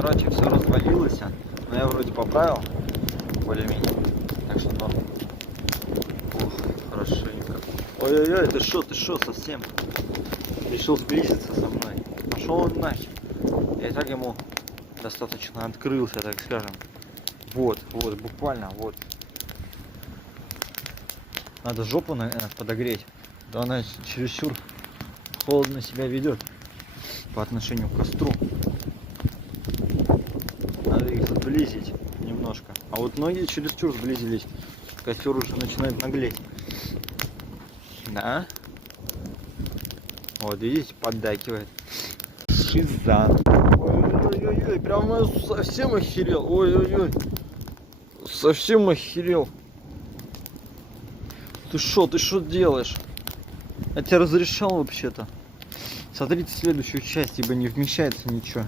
короче, все развалилось, но я вроде поправил, более-менее, так что норм. Ух, хорошенько. Ой-ой-ой, ты шо совсем? Решил сблизиться со мной. Пошел он нахер. Я и так ему достаточно открылся, так скажем. Вот, буквально, вот. Надо жопу, наверное, подогреть. Да она чересчур холодно себя ведет по отношению к костру. Надо их сблизить немножко. А вот ноги чересчур сблизились. Костер уже начинает наглеть. Да? Вот, видите, поддакивает. Шиза. Ой-ой-ой, прямо совсем охерел. Ой-ой-ой. Совсем охерел. Ты шо делаешь? Я тебе разрешал вообще-то. Смотрите следующую часть, ибо не вмещается ничего.